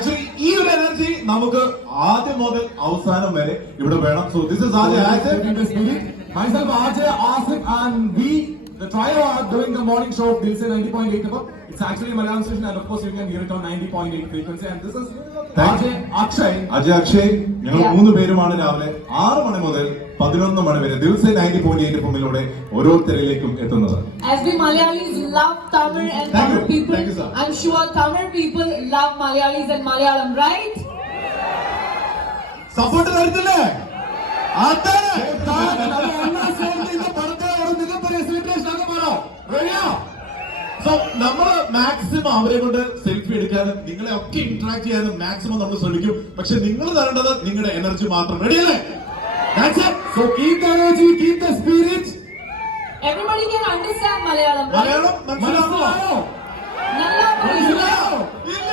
ആക്ച്വലി ഈ ഒരു എനർജി നമുക്ക് ആദ്യം മുതൽ അവസാനം വരെ ഇവിടെ വേണം. So this is myself Ajay, Asif and we the trio are doing the morning show of Dilse 90.8 FM. It's actually a Malayalam station and of course you can hear it on 90.8 frequency and this is Ajay Akshay. ഞങ്ങൾ 3 പേരുമാണ് രാവിലെ 6 മണി മുതൽ 11 മണി വരെ ദിൽസെ 90.8 എഫ്എമ്മിലൂടെ ഓരോരുത്തരിലേക്കും എത്തുന്നത്. As we Malayalis love Tamil and Tamil people, I'm sure Tamil people love Malayalis and Malayalam, right? Support തരത്തില്ലേ? So നമ്മള് മാക്സിമം അവരെ കൊണ്ട് സെൽഫി എടുക്കാനും നിങ്ങളെ ഒക്കെ ഇന്ററാക്ട് ചെയ്യാനും മാക്സിമം നമ്മൾ ശ്രമിക്കും. പക്ഷെ നിങ്ങൾ തരേണ്ടത് നിങ്ങളുടെ എനർജി മാത്രം. റെഡിയല്ലേ? So keep the energy, keep the spirit. Everybody can understand Malayalam, right? Malayalam മനസ്സിലാണോ? Nalla Malayalam. ഇല്ല